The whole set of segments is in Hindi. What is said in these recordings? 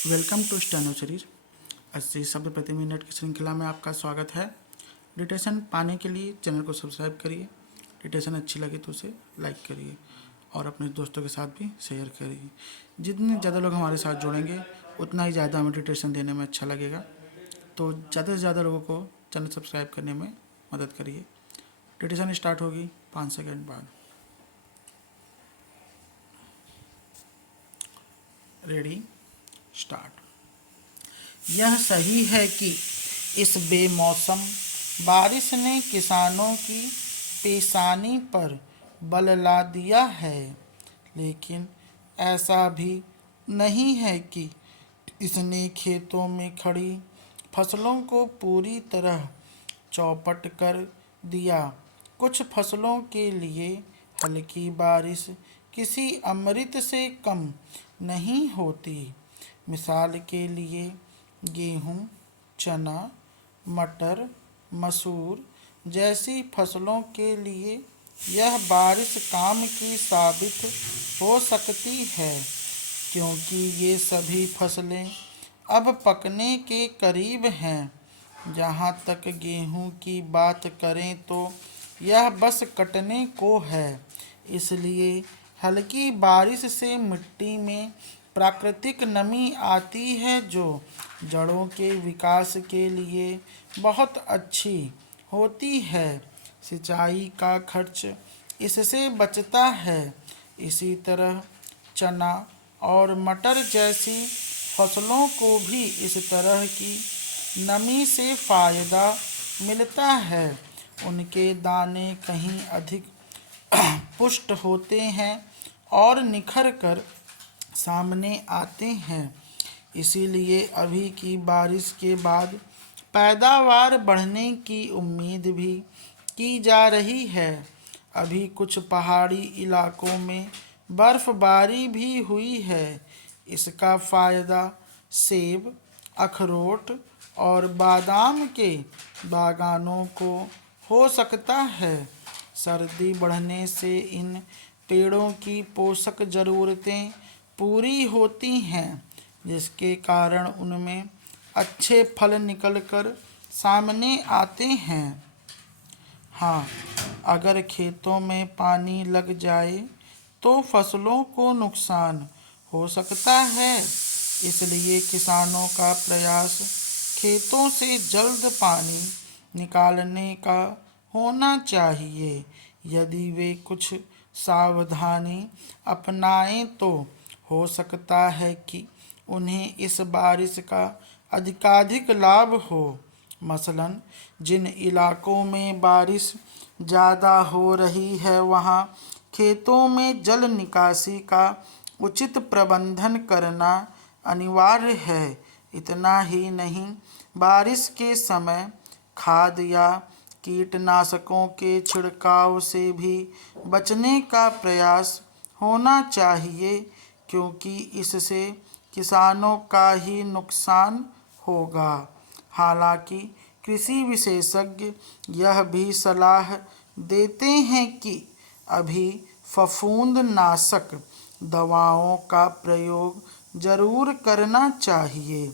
वेलकम टू स्टेनो सीरीज 80 शब्द प्रति मिनट की श्रृंखला में आपका स्वागत है। डिटेशन पाने के लिए चैनल को सब्सक्राइब करिए। डिटेशन अच्छी लगी तो उसे लाइक करिए और अपने दोस्तों के साथ भी शेयर करिए। जितने ज़्यादा लोग हमारे साथ जुड़ेंगे उतना ही ज़्यादा हमें डिटेशन देने में अच्छा लगेगा। तो ज़्यादा से ज़्यादा लोगों को चैनल सब्सक्राइब करने में मदद करिए। डिटेशन स्टार्ट होगी 5 सेकेंड बाद। Ready start. यह सही है कि इस बेमौसम बारिश ने किसानों की पेशानी पर बल ला दिया है, लेकिन ऐसा भी नहीं है कि इसने खेतों में खड़ी फसलों को पूरी तरह चौपट कर दिया। कुछ फसलों के लिए हल्की बारिश किसी अमृत से कम नहीं होती। मिसाल के लिए गेहूँ, चना, मटर, मसूर जैसी फसलों के लिए यह बारिश काम की साबित हो सकती है, क्योंकि ये सभी फसलें अब पकने के करीब हैं। जहाँ तक गेहूँ की बात करें तो यह बस कटने को है। इसलिए हल्की बारिश से मिट्टी में प्राकृतिक नमी आती है, जो जड़ों के विकास के लिए बहुत अच्छी होती है। सिंचाई का खर्च इससे बचता है। इसी तरह चना और मटर जैसी फसलों को भी इस तरह की नमी से फायदा मिलता है। उनके दाने कहीं अधिक पुष्ट होते हैं और निखर कर सामने आते हैं। इसीलिए अभी की बारिश के बाद पैदावार बढ़ने की उम्मीद भी की जा रही है। अभी कुछ पहाड़ी इलाकों में बर्फबारी भी हुई है। इसका फायदा सेब, अखरोट और बादाम के बागानों को हो सकता है। सर्दी बढ़ने से इन पेड़ों की पोषक ज़रूरतें पूरी होती हैं, जिसके कारण उनमें अच्छे फल निकलकर सामने आते हैं। हाँ, अगर खेतों में पानी लग जाए तो फसलों को नुकसान हो सकता है। इसलिए किसानों का प्रयास खेतों से जल्द पानी निकालने का होना चाहिए। यदि वे कुछ सावधानी अपनाएं तो हो सकता है कि उन्हें इस बारिश का अधिकाधिक लाभ हो। मसलन जिन इलाकों में बारिश ज़्यादा हो रही है वहाँ खेतों में जल निकासी का उचित प्रबंधन करना अनिवार्य है। इतना ही नहीं, बारिश के समय खाद या कीटनाशकों के छिड़काव से भी बचने का प्रयास होना चाहिए, क्योंकि इससे किसानों का ही नुकसान होगा। हालांकि कृषि विशेषज्ञ यह भी सलाह देते हैं कि अभी फफूंदनाशक दवाओं का प्रयोग जरूर करना चाहिए,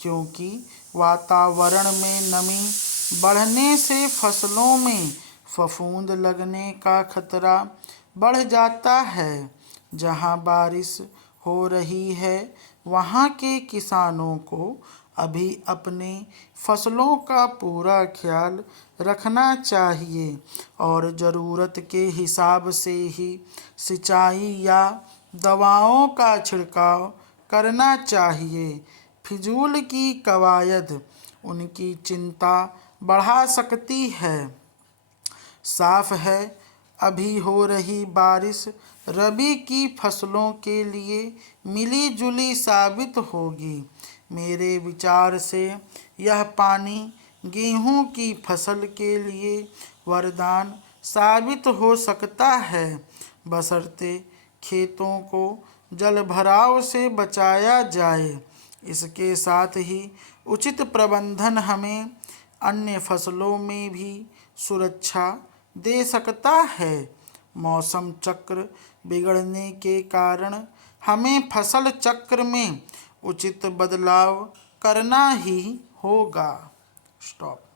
क्योंकि वातावरण में नमी बढ़ने से फसलों में फफूंद लगने का खतरा बढ़ जाता है। जहां बारिश हो रही है वहां के किसानों को अभी अपने फसलों का पूरा ख्याल रखना चाहिए और ज़रूरत के हिसाब से ही सिंचाई या दवाओं का छिड़काव करना चाहिए। फिजूल की कवायद उनकी चिंता बढ़ा सकती है। साफ है, अभी हो रही बारिश रबी की फसलों के लिए मिली जुली साबित होगी। मेरे विचार से यह पानी गेहूं की फसल के लिए वरदान साबित हो सकता है, बशर्ते खेतों को जलभराव से बचाया जाए। इसके साथ ही उचित प्रबंधन हमें अन्य फसलों में भी सुरक्षा दे सकता है। मौसम चक्र बिगड़ने के कारण हमें फसल चक्र में उचित बदलाव करना ही होगा। स्टॉप।